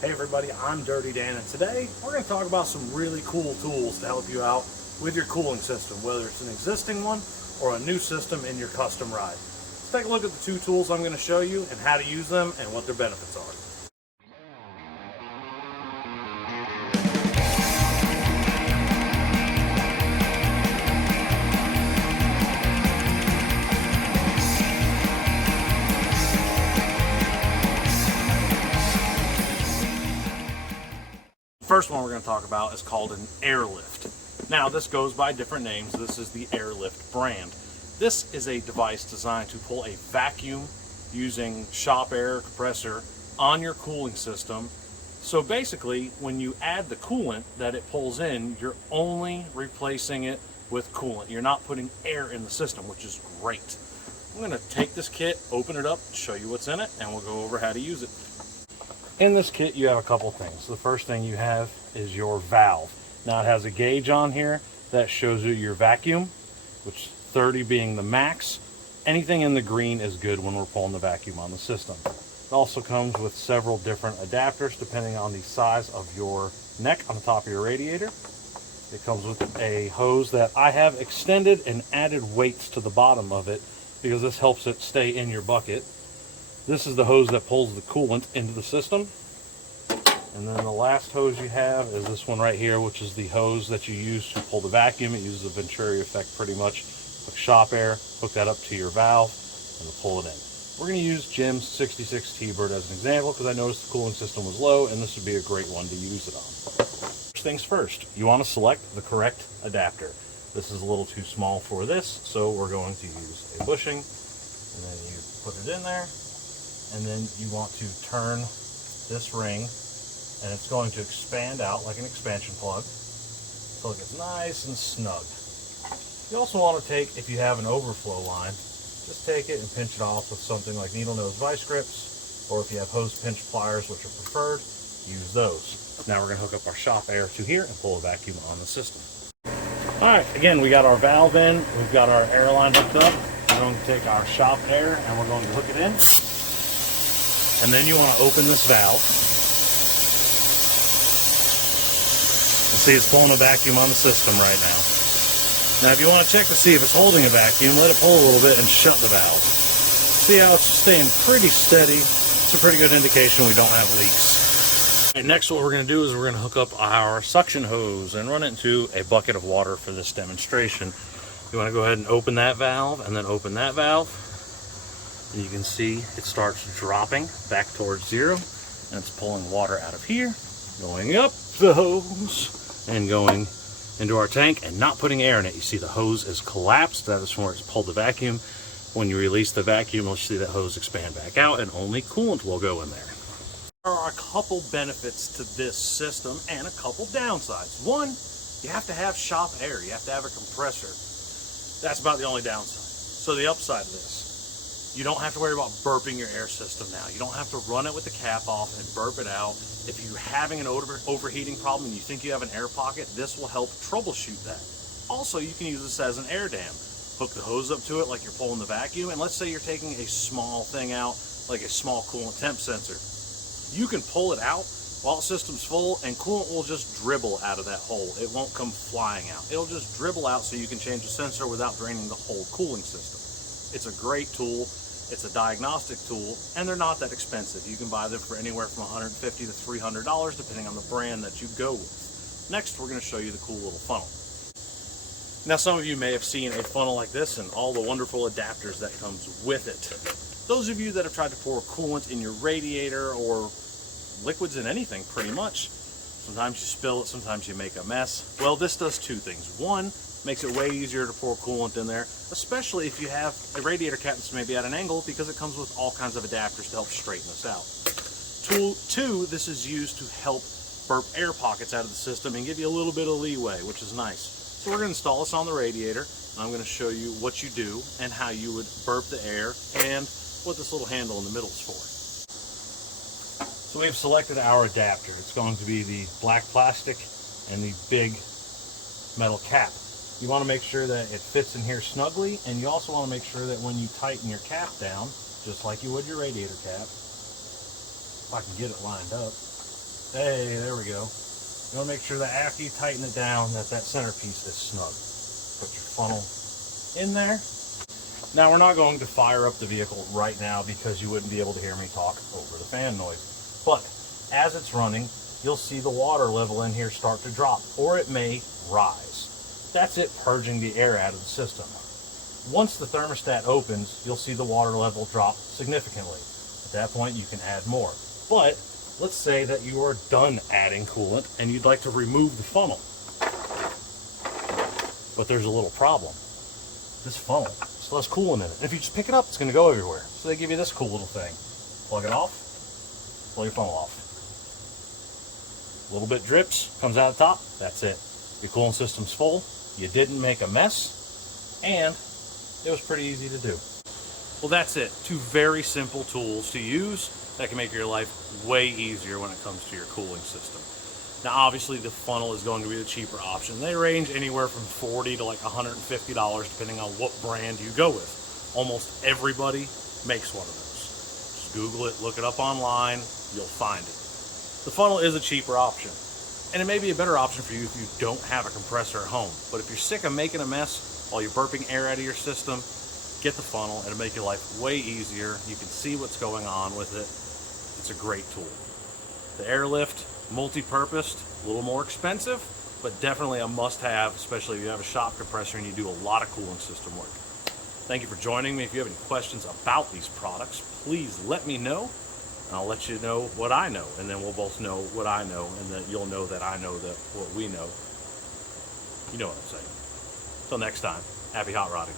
Hey everybody, I'm Dirty Dan, and today we're going to talk about some really cool tools to help you out with your cooling system, whether it's an existing one or a new system in your custom ride. Let's take a look at the two tools I'm going to show you and how to use them and what their benefits are. First one we're going to talk about is called an airlift. Now this goes by different names. This is the airlift brand. This is a device designed to pull a vacuum using shop air compressor on your cooling system. So basically when you add the coolant that it pulls in, you're only replacing it with coolant. You're not putting air in the system, which is great. I'm going to take this kit, open it up, show you what's in it, and we'll go over how to use it. In this kit, you have a couple things. The first thing you have is your valve. Now it has a gauge on here that shows you your vacuum, which 30 being the max. Anything in the green is good when we're pulling the vacuum on the system. It also comes with several different adapters depending on the size of your neck on the top of your radiator. It comes with a hose that I have extended and added weights to the bottom of it because this helps it stay in your bucket. This is the hose that pulls the coolant into the system. And then the last hose you have is this one right here, which is the hose that you use to pull the vacuum. It uses a Venturi effect pretty much. Hook shop air, hook that up to your valve, and pull it in. We're going to use Jim's 66 T-Bird as an example because I noticed the cooling system was low and this would be a great one to use it on. First things first, you want to select the correct adapter. This is a little too small for this, so we're going to use a bushing, and then you put it in there. And then you want to turn this ring and it's going to expand out like an expansion plug until it gets nice and snug. You also want to take, if you have an overflow line, just take it and pinch it off with something like needle nose vice grips, or if you have hose pinch pliers, which are preferred, use those. Now we're going to hook up our shop air to here and pull a vacuum on the system. Alright, again, we got our valve in, we've got our air line hooked up. We're going to take our shop air and we're going to hook it in. And then you want to open this valve. You see it's pulling a vacuum on the system right now. Now if you want to check to see if it's holding a vacuum, let it pull a little bit and shut the valve. See how it's staying pretty steady. It's a pretty good indication we don't have leaks. And next what we're going to do is we're going to hook up our suction hose and run it into a bucket of water for this demonstration. You want to go ahead and open that valve and then open that valve. And you can see it starts dropping back towards zero, and it's pulling water out of here, going up the hose, and going into our tank, and not putting air in it. You see the hose is collapsed. That is from where it's pulled the vacuum. When you release the vacuum, you'll see that hose expand back out, and only coolant will go in there. There are a couple benefits to this system, and a couple downsides. One, you have to have shop air. You have to have a compressor. That's about the only downside. So the upside of this, you don't have to worry about burping your air system now. You don't have to run it with the cap off and burp it out. If you're having an overheating problem and you think you have an air pocket, this will help troubleshoot that. Also, you can use this as an air dam. Hook the hose up to it like you're pulling the vacuum, and let's say you're taking a small thing out, like a small coolant temp sensor. You can pull it out while the system's full, and coolant will just dribble out of that hole. It won't come flying out. It'll just dribble out so you can change the sensor without draining the whole cooling system. It's a great tool. It's a diagnostic tool, and they're not that expensive. You can buy them for anywhere from $150 to $300, depending on the brand that you go with. Next, we're going to show you the cool little funnel. Now, some of you may have seen a funnel like this and all the wonderful adapters that comes with it. Those of you that have tried to pour coolant in your radiator or liquids in anything, pretty much, sometimes you spill it, sometimes you make a mess. Well, this does two things. One, makes it way easier to pour coolant in there, especially if you have a radiator cap that's maybe at an angle, because it comes with all kinds of adapters to help straighten this out. Two, this is used to help burp air pockets out of the system and give you a little bit of leeway, which is nice. So we're going to install this on the radiator, and I'm going to show you what you do and how you would burp the air and what this little handle in the middle is for. So we've selected our adapter. It's going to be the black plastic and the big metal cap. You want to make sure that it fits in here snugly, and you also want to make sure that when you tighten your cap down, just like you would your radiator cap, if I can get it lined up, Hey, there we go. You want to make sure that after you tighten it down, that centerpiece is snug. Put your funnel in there. Now, we're not going to fire up the vehicle right now because you wouldn't be able to hear me talk over the fan noise. But as it's running, you'll see the water level in here start to drop, or it may rise. That's it purging the air out of the system. Once the thermostat opens, you'll see the water level drop significantly. At that point, you can add more. But let's say that you are done adding coolant and you'd like to remove the funnel. But there's a little problem. This funnel still has coolant in it. And if you just pick it up, it's going to go everywhere. So they give you this cool little thing. Plug it off, pull your funnel off. A little bit drips, comes out the top, that's it. Your coolant system's full, you didn't make a mess, and it was pretty easy to do. Well, that's it. 2 very simple tools to use that can make your life way easier when it comes to your cooling system. Now, obviously, the funnel is going to be the cheaper option. They range anywhere from $40 to like $150, depending on what brand you go with. Almost everybody makes one of those. Just Google it, look it up online, you'll find it. The funnel is a cheaper option, and it may be a better option for you if you don't have a compressor at home. But if you're sick of making a mess while you're burping air out of your system, get the funnel. It'll make your life way easier. You can see what's going on with it. It's a great tool. The airlift, multi-purposed, a little more expensive, but definitely a must-have, especially if you have a shop compressor and you do a lot of cooling system work. Thank you for joining me. If you have any questions about these products, please let me know, and I'll let you know what I know, and then we'll both know what I know, and then you'll know that I know that what we know. You know what I'm saying. Till next time, happy hot rodding.